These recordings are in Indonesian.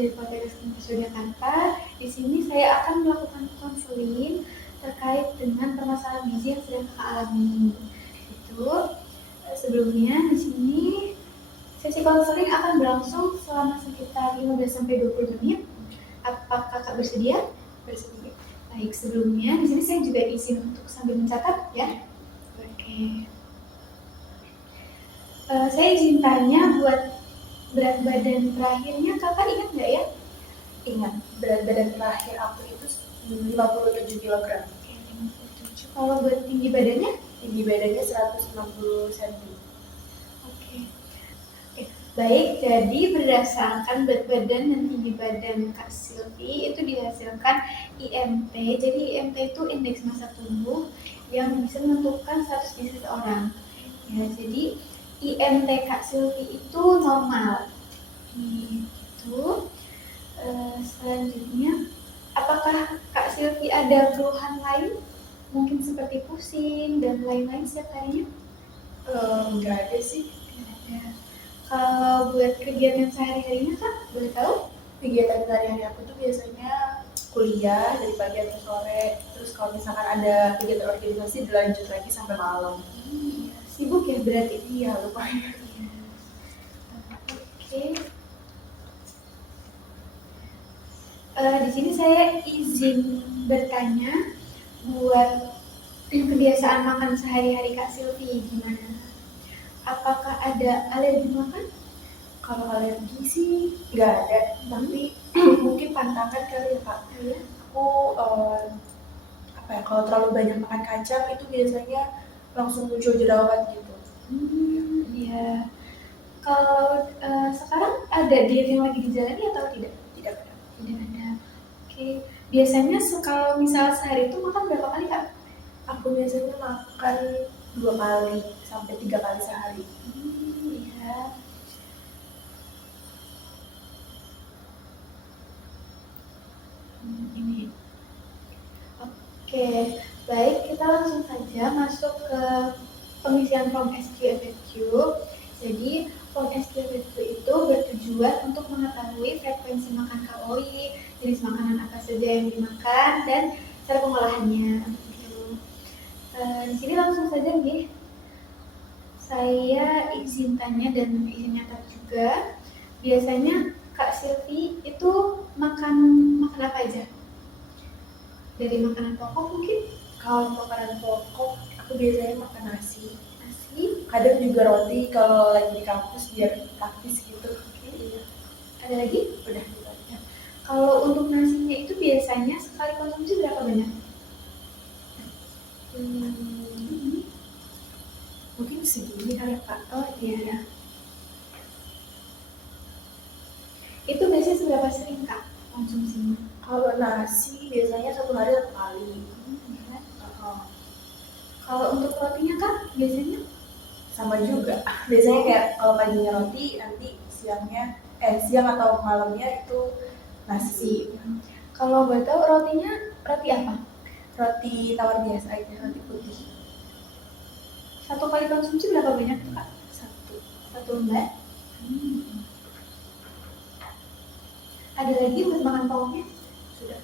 dari Poltekkes Kampus Yogyakarta. Di sini saya akan melakukan konseling terkait dengan permasalahan gizi yang sedang Kakak alami. Sebelumnya di sini sesi konseling akan berlangsung selama sekitar 15-20 menit. Apakah Kakak bersedia? Bersedia. Baik, sebelumnya di sini saya juga izin untuk sambil mencatat ya. Oke. Saya izin tanya buat berat badan terakhirnya Kakak ingat nggak ya? Ingat, berat badan terakhir aku itu 57 kg. Oke, 57. Kalau buat tinggi badannya? Tinggi badannya 160 cm. Oke. Baik, jadi berdasarkan berat badan dan tinggi badan Kak Silvi itu dihasilkan IMT. Jadi IMT itu indeks massa tubuh yang bisa menentukan status gizi seseorang. Ya, jadi IMT Kak Silvi itu normal. Itu. Selanjutnya, apakah Kak Silvi ada keluhan lain? Mungkin seperti pusing dan lain-lain setiap harinya? Nggak ada sih. Nggak ada. Kalau buat kegiatan sehari-harinya Kak, boleh tahu? Kegiatan sehari-hari aku tuh biasanya kuliah dari pagi sampai sore. Terus kalau misalkan ada kegiatan organisasi dilanjut lagi sampai malam. Sibuk ya berarti? Iya, lumayan. Oke. Di sini saya izin bertanya buat kebiasaan makan sehari-hari Kak Silvi gimana? Apakah ada alergi makan? Kalau alergi sih nggak ada, tapi mungkin pantangan kali ya Kak. Iya. Aku kalau terlalu banyak makan kacang itu biasanya langsung muncul jerawat gitu. Iya. Kalau sekarang ada diet yang lagi dijalani atau tidak? Tidak ada. Tidak ada. Oke. Biasanya kalau misal sehari itu makan berapa kali Kak? Aku biasanya makan 2 kali sampai 3 kali sehari. Iya. Ini. Oke, baik, kita langsung saja masuk ke pengisian form SQ-FAQ. Jadi, form SQ-FAQ itu bertujuan untuk mengetahui frekuensi makan kalori, jenis makanan apa saja yang dimakan, dan cara pengolahannya. Di sini langsung saja nih, saya izin tanya dan izin nyatat juga. Biasanya Kak Silvi itu makan apa aja? Dari makanan pokok mungkin? Kalau makanan pokok, aku biasanya makan nasi. Nasi. Kadang juga roti kalau lagi di kampus biar praktis gitu. Iya. Ada lagi? Udah gitu aja. Kalau untuk nasinya itu biasanya sekali konsumsi berapa banyak? Mungkin segini kali ya Kak. Oh iya. Itu biasanya seberapa sering Kak konsumsinya? Kalau nasi biasanya 1 hari 1 kali. Kalau untuk rotinya Kak biasanya? Sama juga. Biasanya kayak kalau paginya roti, nanti siang atau malamnya itu nasi. Kalau boleh tahu rotinya roti apa? Roti tawar biasa aja, roti putih. Satu kali konsumsi berapa banyak tuh Kak? Satu lembar. Ada lagi buat makan pokoknya? Sudah.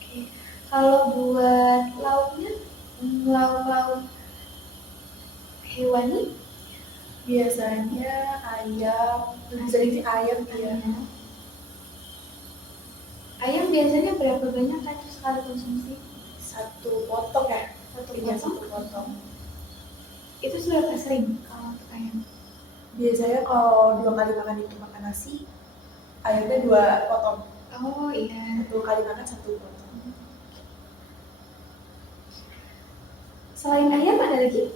Oke. Kalau buat lauknya, lauk hewani? Biasanya ayam, sering ayam ya. Ayam biasanya berapa banyak Kak sekali konsumsi? 1 potong ya? 1 potong. Itu seberapa sering kalau untuk ayam? Biasanya kalau 2 kali makan itu makan nasi, ayamnya 2 potong. Oh iya. 1 kali makan 1 potong. Selain ayam ada lagi?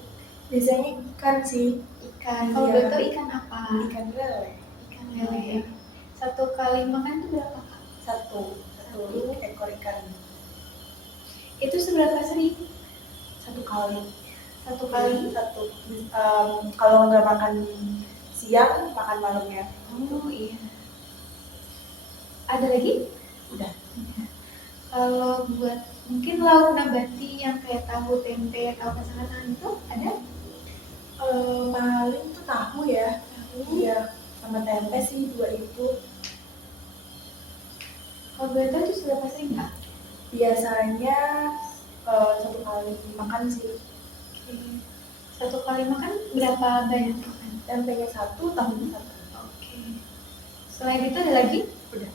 Biasanya ikan sih. Ikan. Kalau boleh tahu ikan apa? Ikan lele. Ikan lele. 1 kali makan itu berapa Kak? 1 ekor ikan. Itu seberapa sering? 1 kali. 1 kali? Kalau nggak makan siang, makan malamnya. Oh iya. Ada lagi? Udah. Kalau buat mungkin lauk nabati yang kayak tahu, tempe, atau kacang-kacangan itu ada? Paling tuh tahu ya. Iya, sama tempe sih 2 itu. Kalau boleh tahu itu seberapa sering Kak? Biasanya 1 kali makan sih. Oke. Satu kali makan berapa banyak makan? Tempenya 1, tahunya 1. Oke. Selain itu ada lagi? Udah.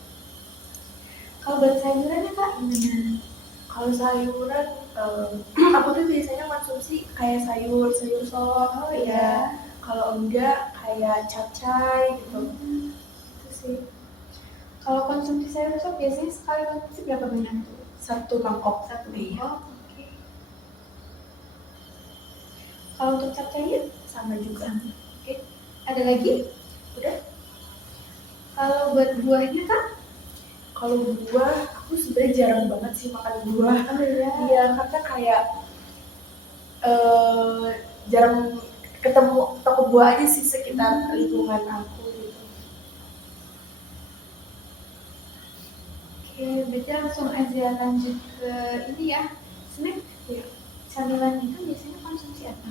Kalau buat sayurannya Kak gimana? Kalau sayuran, aku tuh biasanya konsumsi kayak sayur sop. Oh iya. Kalau enggak kayak capcay gitu. Itu sih. Kalau konsumsi sayur sop biasanya sekali konsumsi berapa banyak tuh? 1 mangkok. Satu Iya. mangkok. Oke. Kalau untuk capcaynya Sama juga. Oke. Ada lagi? Udah. Kalau buat buahnya Kak? Kalau buah, aku sebenarnya jarang banget sih makan buah. Oh iya. Iya, karena kayak jarang ketemu toko buah aja sih sekitar lingkungan aku gitu. Oke, berarti langsung aja lanjut ke ini ya, snack. Ya. Camilan itu biasanya konsumsi apa?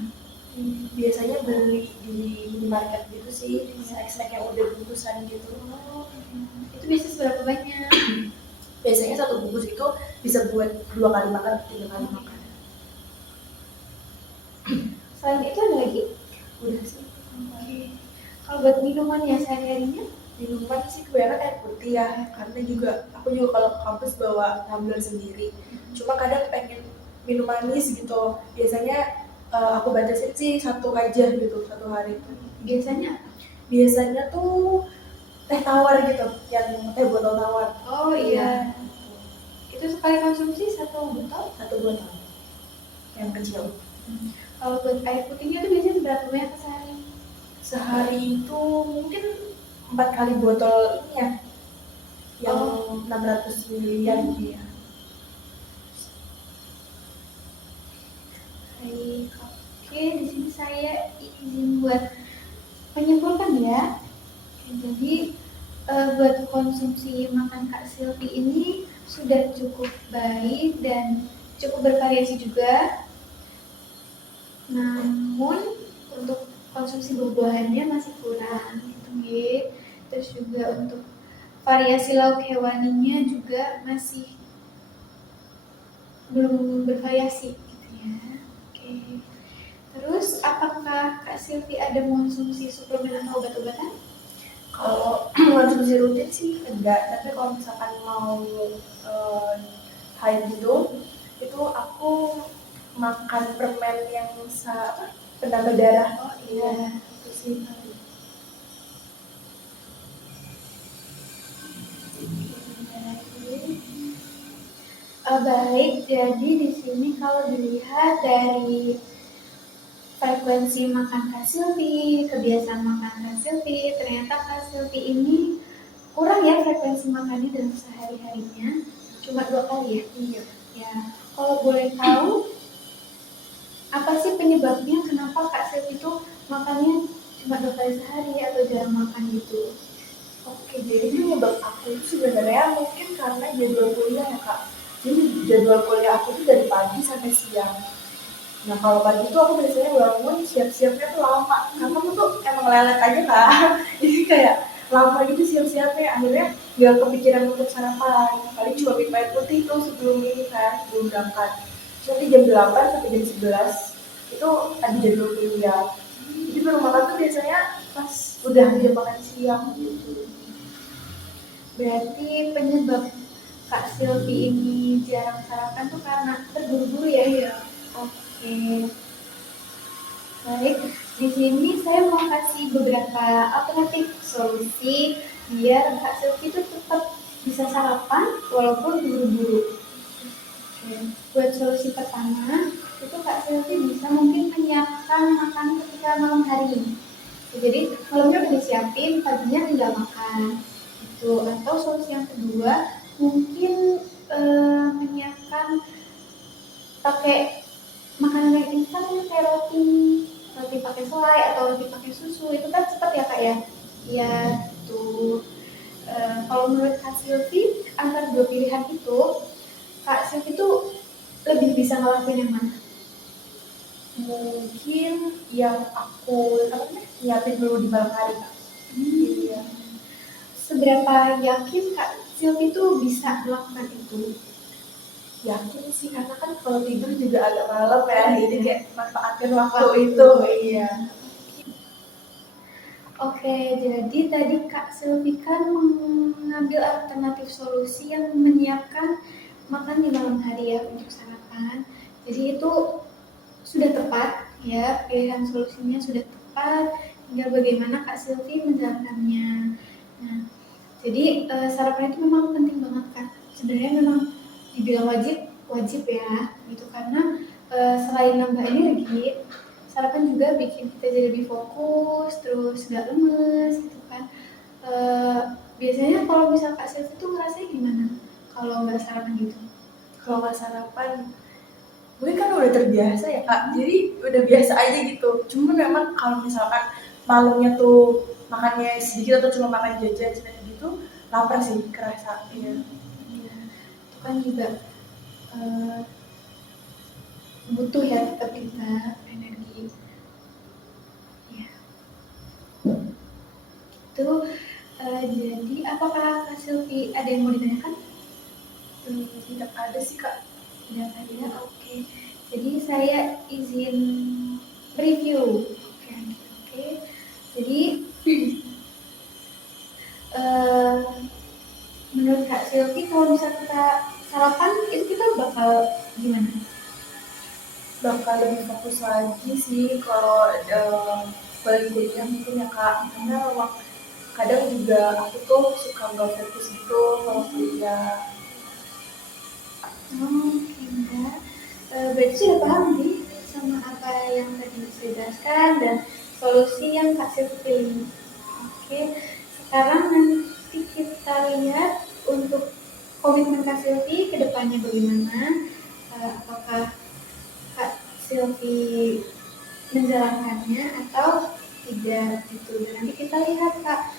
Biasanya beli di minimarket gitu sih, snack-snack yang udah bungkusan gitu. Oh, itu biasanya seberapa banyak? Biasanya 1 bungkus itu bisa buat 2 kali makan, 3 kali makan. Selain itu ada lagi? Udah sih. Oke. Kalau buat minuman ya sehari-harinya? Minuman sih kebanyakan air putih ya, karena juga aku juga kalau ke kampus bawa tumbler sendiri. Cuma kadang pengen minum manis gitu. Biasanya aku batasin sih 1 aja gitu 1 hari itu. Biasanya? Biasanya tuh teh tawar gitu, yang teh botol tawar. Oh iya. Itu sekali konsumsi 1 botol? 1 botol yang kecil. Kalau buat air putihnya itu biasanya berapa banyak sehari? Sehari itu mungkin 4 kali botol ini ya, yang 600 ml dia. Baik, oke. Di sini saya izin buat menyimpulkan ya. Jadi buat konsumsi makan Kak Silvi ini sudah cukup baik dan cukup bervariasi juga. Namun untuk konsumsi buah-buahannya masih kurang gitu ya. Terus juga untuk variasi lauk hewaninya juga masih belum bervariasi gitu ya. Oke. Terus apakah Kak Silvi ada mengonsumsi suplemen atau obat-obatan? Kalau konsumsi rutin sih enggak, tapi kalau misalkan mau haid gitu, itu aku makan permen yang penambah darah. Oh iya. Itu sih. Baik, jadi di sini kalau dilihat dari frekuensi makan Kak Silvi, kebiasaan makan Kak Silvi, ternyata Kak Silvi ini kurang ya frekuensi makannya dalam sehari-harinya, cuma 2 kali ya. Iya. Ya, kalau boleh tahu apa sih penyebabnya kenapa Kak Silvi itu makannya cuma 2 kali sehari atau jarang makan gitu? Oke, jadi penyebab aku itu sebenarnya mungkin karena jadwal kuliah ya Kak. Jadi jadwal kuliah aku tuh dari pagi sampai siang. Nah kalau pagi tuh aku biasanya bangun siap-siapnya tuh lama, karena aku tuh emang lelet aja Kak. Jadi kayak lama gitu siap-siapnya, akhirnya nggak kepikiran untuk sarapan. Paling cuma minum air putih tuh sebelum ini kan, sebelum berangkat. Terus nanti jam 8 sampai jam 11 itu ada jadwal kuliah. Jadi baru makan tuh biasanya pas udah jam makan siang gitu. Berarti penyebab Kak Silvi ini jarang sarapan tuh karena terburu-buru ya? Iya. Oke. Baik, di sini saya mau kasih beberapa alternatif solusi biar Kak Silvi itu tetap bisa sarapan walaupun buru-buru. Oke. Buat solusi pertama, itu Kak Silvi bisa mungkin menyiapkan makanan ketika malam hari. Jadi malamnya udah disiapin, paginya tinggal makan. Itu. Atau solusi yang kedua, mungkin menyiapkan pakai makanan yang instan kayak roti pakai selai atau roti pakai susu, itu kan cepat ya Kak ya. Iya, tuh. Kalau menurut Kak Silvi antara 2 pilihan itu, Kak Silvi tuh lebih bisa ngelakuin yang mana? Mungkin yang aku nyiapin dulu di malam hari Kak. Iya. seberapa yakin Kak Silvi tuh bisa melakukan itu? Yakin sih, karena kan kalau tidur juga agak malam ya, jadi kayak manfaatin waktu Waktu itu. iya. Oke, jadi tadi Kak Silvi kan mengambil alternatif solusi yang menyiapkan makan di malam hari ya untuk sarapan. Jadi itu sudah tepat ya, pilihan solusinya sudah tepat, tinggal bagaimana Kak Silvi menjalankannya. Nah, jadi sarapan itu memang penting banget kan. Sebenarnya memang dibilang wajib ya, gitu karena selain nambah energi, sarapan juga bikin kita jadi lebih fokus, terus gak lemes gitu kan. Biasanya kalau misal Kak Silvi tuh ngerasanya gimana kalau nggak sarapan gitu? Kalau nggak sarapan, mungkin kan udah terbiasa ya Kak, jadi udah biasa aja gitu. Cuma memang kalau misalkan malamnya tuh makannya sedikit atau cuma makan jajan gitu, lapar sih kerasa. Iya. Iya, itu kan juga uh, butuh ya tetap kita energi. Ya, itu jadi apakah Kak Silvi ada yang mau ditanyakan? Tidak ada sih Kak. Tidak ada, oke. Jadi saya izin review. Oke. Jadi menurut Kak Silvi kalau bisa kita sarapan itu kita bakal gimana? Bakal lebih fokus lagi sih kalau balik kuliah mungkin ya Kak, karena memang kadang juga aku tuh suka nggak fokus gitu kalau kuliah. Oke, enggak. Berarti sudah paham nih sama apa yang tadi saya jelaskan dan solusi yang Kak Silvi pilih. Oke, sekarang nanti kita lihat untuk komitmen Kak Silvi ke depannya bagaimana. Apakah Kak Silvi menjalankannya atau tidak gitu. Dan nanti kita lihat Kak,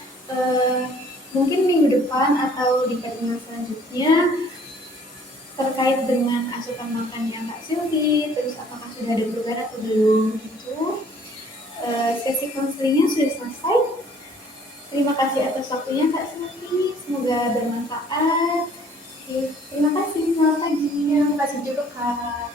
mungkin minggu depan atau di pertemuan selanjutnya terkait dengan asupan makannya Kak Silvi, terus apakah sudah ada perubahan atau belum gitu. Sesi konselingnya sudah selesai. Terima kasih atas waktunya Kak Silvi, semoga bermanfaat. Oke, terima kasih, selamat pagi. Terima kasih juga Kak.